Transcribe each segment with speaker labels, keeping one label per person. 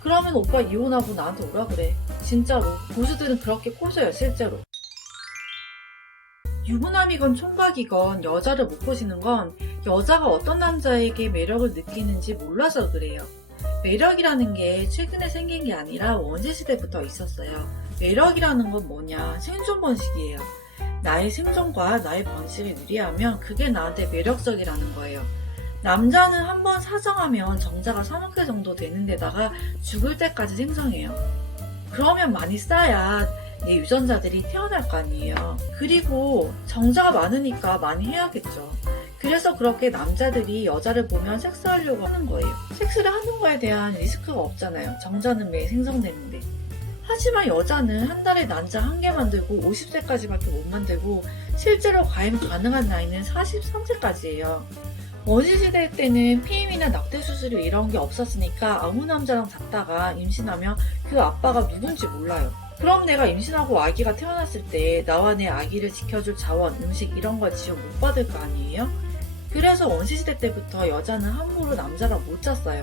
Speaker 1: 그러면 오빠 이혼하고 나한테 오라 그래. 진짜로. 고수들은 그렇게 꼬셔요, 실제로. 유부남이건 총각이건 여자를 못 보시는 건 여자가 어떤 남자에게 매력을 느끼는지 몰라서 그래요. 매력이라는 게 최근에 생긴 게 아니라 원시시대부터 있었어요. 매력이라는 건 뭐냐? 생존 번식이에요. 나의 생존과 나의 번식을 유리하면 그게 나한테 매력적이라는 거예요. 남자는 한 번 사정하면 정자가 3억 개 정도 되는 데다가 죽을 때까지 생성해요. 그러면 많이 쌓아야 내 유전자들이 태어날 거 아니에요. 그리고 정자가 많으니까 많이 해야겠죠. 그래서 그렇게 남자들이 여자를 보면 섹스하려고 하는 거예요. 섹스를 하는 거에 대한 리스크가 없잖아요. 정자는 매일 생성되는데. 하지만 여자는 한 달에 난자 한 개 만들고 50세까지밖에 못 만들고 실제로 과잉 가능한 나이는 43세까지예요. 원시시대 때는 피임이나 낙태 수술 이런 게 없었으니까 아무 남자랑 잤다가 임신하면 그 아빠가 누군지 몰라요. 그럼 내가 임신하고 아기가 태어났을 때 나와 내 아기를 지켜줄 자원, 음식 이런 걸 지원 못 받을 거 아니에요? 그래서 원시시대 때부터 여자는 함부로 남자랑 못 잤어요.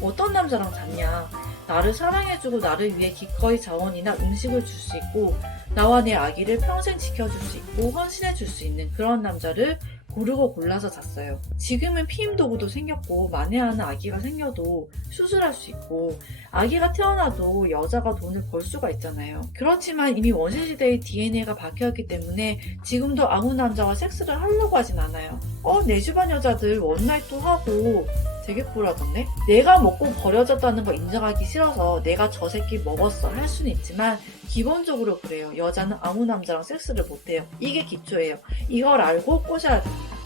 Speaker 1: 어떤 남자랑 잤냐? 나를 사랑해주고 나를 위해 기꺼이 자원이나 음식을 줄 수 있고 나와 내 아기를 평생 지켜줄 수 있고 헌신해줄 수 있는 그런 남자를 고르고 골라서 잤어요. 지금은 피임 도구도 생겼고 만에 하나 아기가 생겨도 수술할 수 있고 아기가 태어나도 여자가 돈을 벌 수가 있잖아요. 그렇지만 이미 원시 시대의 DNA가 박혀있기 때문에 지금도 아무 남자와 섹스를 하려고 하진 않아요. 어, 내 주변 여자들 원나잇도 하고 되게 쿨하던데? 내가 먹고 버려졌다는 거 인정하기 싫어서 내가 저 새끼 먹었어 할 수는 있지만 기본적으로 그래요. 여자는 아무 남자랑 섹스를 못해요. 이게 기초예요. 이걸 알고 꼬셔야 됩니다.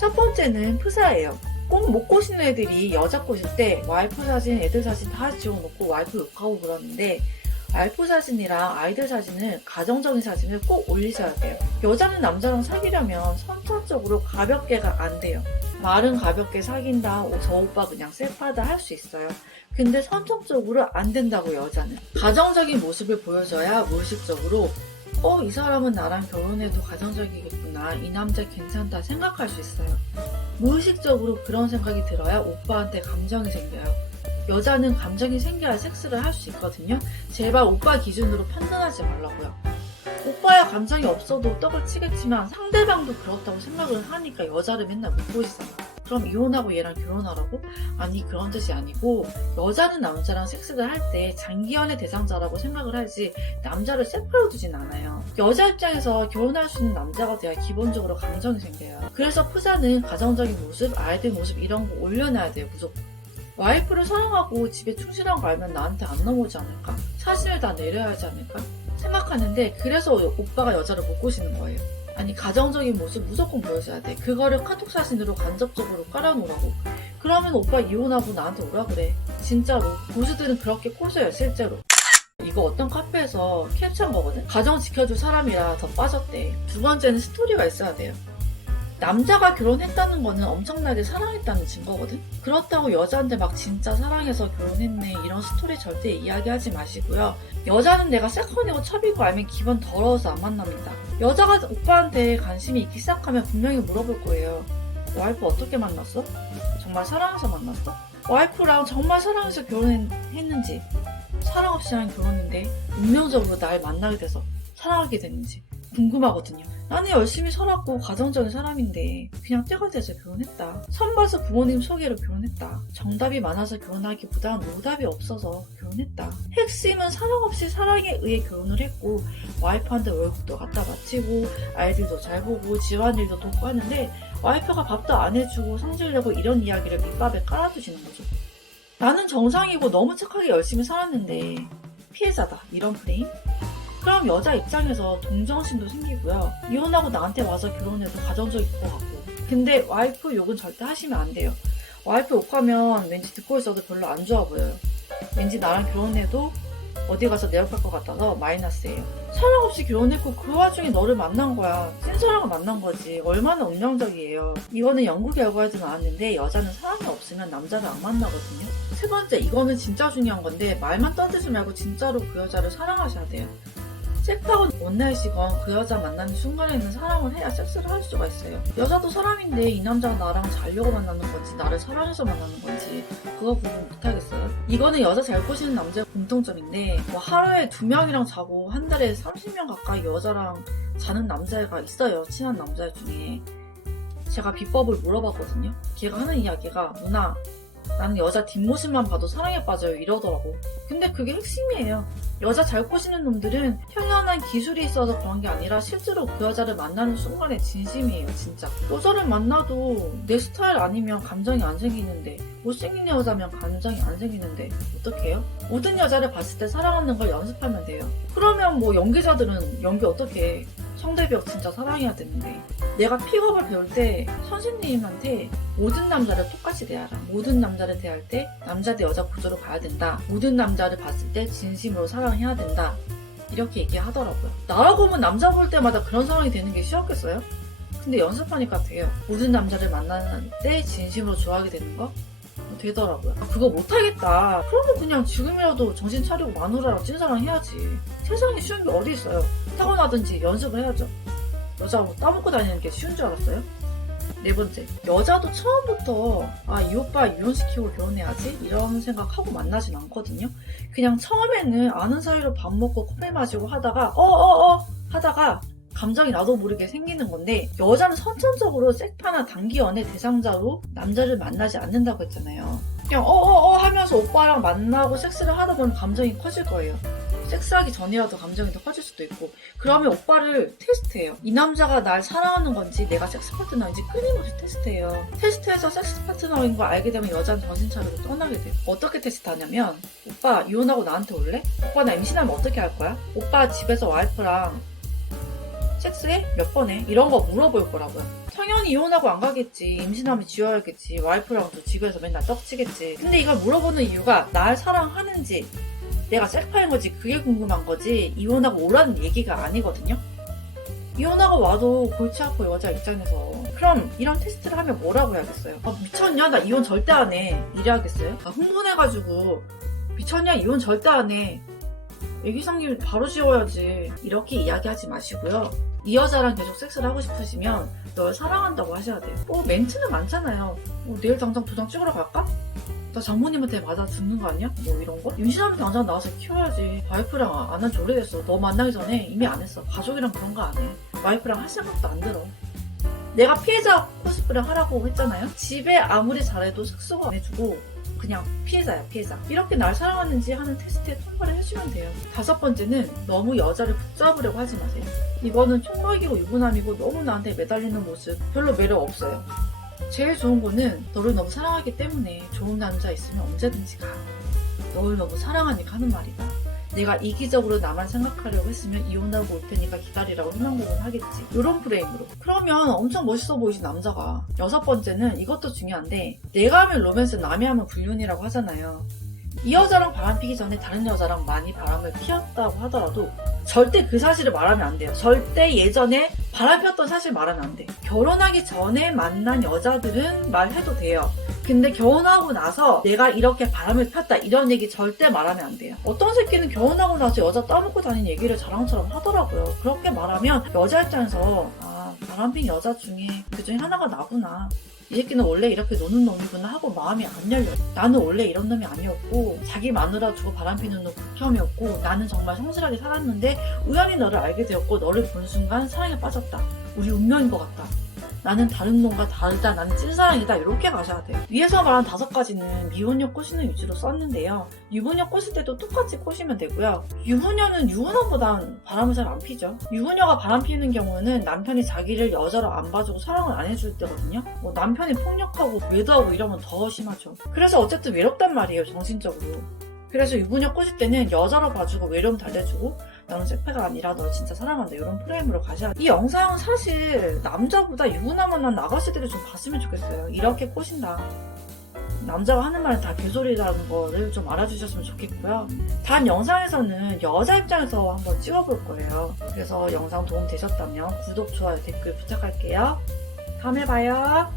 Speaker 1: 첫 번째는 프사예요. 꼭 못 꼬시는 애들이 여자 꼬실 때 와이프 사진, 애들 사진 다 지워놓고 와이프 욕하고 그러는데 와이프 사진이랑 아이들 사진은 가정적인 사진을 꼭 올리셔야 돼요. 여자는 남자랑 사귀려면 선천적으로 가볍게가 안 돼요. 말은 가볍게 사귄다, 오, 저 오빠 그냥 셀파다 할 수 있어요. 근데 선천적으로 안 된다고 여자는. 가정적인 모습을 보여줘야 무의식적으로 어, 이 사람은 나랑 결혼해도 가정적이겠구나. 이 남자 괜찮다 생각할 수 있어요. 무의식적으로 그런 생각이 들어야 오빠한테 감정이 생겨요. 여자는 감정이 생겨야 섹스를 할 수 있거든요. 제발 오빠 기준으로 판단하지 말라고요. 오빠야 감정이 없어도 떡을 치겠지만 상대방도 그렇다고 생각을 하니까 여자를 맨날 못 보시잖아. 그럼 이혼하고 얘랑 결혼하라고? 아니 그런 뜻이 아니고 여자는 남자랑 섹스를 할 때 장기연애 대상자라고 생각을 하지 남자를 세파로 두진 않아요. 여자 입장에서 결혼할 수 있는 남자가 돼야 기본적으로 감정이 생겨요. 그래서 푸자는 가정적인 모습, 아이들 모습 이런 거 올려놔야 돼요 무조건. 와이프를 사랑하고 집에 충실한 거 알면 나한테 안 넘어오지 않을까? 사진을 다 내려야 하지 않을까? 생각하는데 그래서 오빠가 여자를 못 꼬시는 거예요. 아니 가정적인 모습 무조건 보여줘야 돼. 그거를 카톡 사진으로 간접적으로 깔아놓으라고. 그러면 오빠 이혼하고 나한테 오라 그래. 진짜로. 고수들은 그렇게 꼬셔요 실제로. 이거 어떤 카페에서 캡처한 거거든? 가정 지켜줄 사람이라 더 빠졌대. 두 번째는 스토리가 있어야 돼요. 남자가 결혼했다는 거는 엄청나게 사랑했다는 증거거든? 그렇다고 여자한테 막 진짜 사랑해서 결혼했네 이런 스토리 절대 이야기하지 마시고요. 여자는 내가 세컨이고 첩이고 알면 기분 더러워서 안 만납니다. 여자가 오빠한테 관심이 있기 시작하면 분명히 물어볼 거예요. 와이프 어떻게 만났어? 정말 사랑해서 만났어? 와이프랑 정말 사랑해서 결혼했는지 사랑 없이만 결혼인데 운명적으로 날 만나게 돼서 사랑하게 됐는지 궁금하거든요. 나는 열심히 살았고 가정적인 사람인데 그냥 때가 돼서 결혼했다. 선 봐서 부모님 소개로 결혼했다. 정답이 많아서 결혼하기보단 오답이 없어서 결혼했다. 핵심은 사랑 없이 사랑에 의해 결혼을 했고 와이프한테 월급도 갖다 바치고 아이들도 잘 보고 집안일도 돕고 하는데 와이프가 밥도 안 해주고 성질내고 이런 이야기를 밑밥에 깔아두시는 거죠. 나는 정상이고 너무 착하게 열심히 살았는데 피해자다 이런 프레임? 그럼 여자 입장에서 동정심도 생기고요. 이혼하고 나한테 와서 결혼해도 가정적일 것 같고. 근데 와이프 욕은 절대 하시면 안 돼요. 와이프 욕하면 왠지 듣고 있어도 별로 안 좋아 보여요. 왠지 나랑 결혼해도 어디 가서 내역할 것 같아서 마이너스예요. 사랑 없이 결혼했고 그 와중에 너를 만난 거야. 찐사랑을 만난 거지. 얼마나 운명적이에요. 이거는 연구 결과에도 나왔는데 여자는 사랑이 없으면 남자를 안 만나거든요. 세 번째, 이거는 진짜 중요한 건데 말만 떠들지 말고 진짜로 그 여자를 사랑하셔야 돼요. 섹하고 원나잇이건 그 여자 만나는 순간에는 사랑을 해야 섹스를 할 수가 있어요. 여자도 사람인데 이 남자가 나랑 자려고 만나는 건지 나를 사랑해서 만나는 건지 그거 구분 못하겠어요. 이거는 여자 잘 꼬시는 남자의 공통점인데 뭐 하루에 두 명이랑 자고 한 달에 30명 가까이 여자랑 자는 남자애가 있어요. 친한 남자 중에. 제가 비법을 물어봤거든요. 걔가 하는 이야기가 누나 나는 여자 뒷모습만 봐도 사랑에 빠져요 이러더라고. 근데 그게 핵심이에요. 여자 잘 꼬시는 놈들은 평연한 기술이 있어서 그런 게 아니라 실제로 그 여자를 만나는 순간에 진심이에요 진짜. 여자를 만나도 내 스타일 아니면 감정이 안 생기는데 못생긴 여자면 감정이 안 생기는데 어떡해요? 모든 여자를 봤을 때 사랑하는 걸 연습하면 돼요. 그러면 뭐 연기자들은 연기 어떻게 해? 성대벽 진짜 사랑해야 되는데 내가 픽업을 배울 때 선생님한테 모든 남자를 똑같이 대하라. 모든 남자를 대할 때 남자 대 여자 구조로 가야 된다. 모든 남자를 봤을 때 진심으로 사랑해야 된다. 이렇게 얘기하더라고요. 나라고 하면 남자 볼 때마다 그런 상황이 되는 게 쉬웠겠어요? 근데 연습하니까 돼요. 모든 남자를 만나는 때 진심으로 좋아하게 되는 거? 되더라고요. 아, 그거 못하겠다. 그러면 그냥 지금이라도 정신 차리고 마누라랑 찐사랑 해야지. 세상에 쉬운 게 어디 있어요. 타고나든지 연습을 해야죠. 여자하고 따먹고 다니는 게 쉬운 줄 알았어요? 네 번째, 여자도 처음부터 아 이 오빠 이혼시키고 결혼해야지 이런 생각하고 만나진 않거든요. 그냥 처음에는 아는 사이로 밥 먹고 커피 마시고 하다가 어어어 하다가 감정이 나도 모르게 생기는 건데 여자는 선천적으로 섹파나 단기 연애 대상자로 남자를 만나지 않는다고 했잖아요. 그냥 어어어 하면서 오빠랑 만나고 섹스를 하다 보면 감정이 커질 거예요. 섹스하기 전이라도 감정이 더 커질 수도 있고 그러면 오빠를 테스트해요. 이 남자가 날 사랑하는 건지 내가 섹스 파트너인지 끊임없이 테스트해요. 테스트해서 섹스 파트너인 걸 알게 되면 여자는 정신 차리고 떠나게 돼요. 어떻게 테스트하냐면 오빠 이혼하고 나한테 올래? 오빠 나 임신하면 어떻게 할 거야? 오빠 집에서 와이프랑 섹스해? 몇 번 해? 이런 거 물어볼 거라고요. 당연히 이혼하고 안 가겠지. 임신하면 지워야겠지. 와이프랑 또 집에서 맨날 떡치겠지. 근데 이걸 물어보는 이유가 날 사랑하는지 내가 섹파인 거지 그게 궁금한 거지 이혼하고 오라는 얘기가 아니거든요. 이혼하고 와도 골치 아파 여자 입장에서 그럼 이런 테스트를 하면 뭐라고 해야겠어요? 아, 미쳤냐? 나 이혼 절대 안 해. 이래야겠어요? 아, 흥분해가지고 미쳤냐? 이혼 절대 안 해. 애기 생기면 바로 지워야지. 이렇게 이야기하지 마시고요. 이 여자랑 계속 섹스를 하고 싶으시면 널 사랑한다고 하셔야 돼요. 뭐 멘트는 많잖아요. 뭐 내일 당장 도장 찍으러 갈까? 나 장모님한테 맞아 죽는 거 아니야? 뭐 이런 거? 임신하면 당장 나와서 키워야지. 와이프랑 안 한 지 오래됐어. 너 만나기 전에 이미 안 했어. 가족이랑 그런 거 안 해. 와이프랑 할 생각도 안 들어. 내가 피해자 코스프레 하라고 했잖아요. 집에 아무리 잘해도 섹스가 안 해주고 그냥 피해자야 피해자. 이렇게 날 사랑하는지 하는 테스트에 통과를 해주면 돼요. 다섯 번째는 너무 여자를 붙잡으려고 하지 마세요. 이거는 총각이고 유부남이고 너무 나한테 매달리는 모습 별로 매력 없어요. 제일 좋은 거는 너를 너무 사랑하기 때문에 좋은 남자 있으면 언제든지 가. 널 너무 사랑하니까 하는 말이다. 내가 이기적으로 나만 생각하려고 했으면 이혼하고 올 테니까 기다리라고 희망고문 하겠지. 이런 프레임으로. 그러면 엄청 멋있어 보이지 남자가. 여섯 번째는 이것도 중요한데 내가 하면 로맨스 남이 하면 불륜이라고 하잖아요. 이 여자랑 바람 피기 전에 다른 여자랑 많이 바람을 피웠다고 하더라도 절대 그 사실을 말하면 안 돼요. 절대 예전에 바람 피웠던 사실 말하면 안 돼. 결혼하기 전에 만난 여자들은 말해도 돼요. 근데 결혼하고 나서 내가 이렇게 바람을 폈다 이런 얘기 절대 말하면 안 돼요. 어떤 새끼는 결혼하고 나서 여자 따먹고 다니는 얘기를 자랑처럼 하더라고요. 그렇게 말하면 여자 입장에서 아 바람핀 여자 중에 그 중에 하나가 나구나. 이 새끼는 원래 이렇게 노는 놈이구나 하고 마음이 안 열려. 나는 원래 이런 놈이 아니었고 자기 마누라 두고 바람피는 놈 극혐이었고 나는 정말 성실하게 살았는데 우연히 너를 알게 되었고 너를 본 순간 사랑에 빠졌다. 우리 운명인 것 같다. 나는 다른 놈과 다르다. 나는 찐사랑이다. 이렇게 가셔야 돼요. 위에서 말한 다섯 가지는 미혼녀 꼬시는 위주로 썼는데요. 유부녀 꼬실 때도 똑같이 꼬시면 되고요. 유부녀는 유부녀보단 바람을 잘 안 피죠. 유부녀가 바람 피는 경우는 남편이 자기를 여자로 안 봐주고 사랑을 안 해줄 때거든요. 뭐 남편이 폭력하고 외도하고 이러면 더 심하죠. 그래서 어쨌든 외롭단 말이에요. 정신적으로. 그래서 유부녀 꼬실 때는 여자로 봐주고 외로움 달래주고 나는 섹패가 아니라 너 진짜 사랑한다 이런 프레임으로 가셔야 이 영상은 사실 남자보다 유부남 만난 아가씨들이 좀 봤으면 좋겠어요. 이렇게 꼬신다. 남자가 하는 말은 다 개소리라는 거를 좀 알아주셨으면 좋겠고요. 다음 영상에서는 여자 입장에서 한번 찍어볼 거예요. 그래서 영상 도움 되셨다면 구독, 좋아요, 댓글 부탁할게요. 다음에 봐요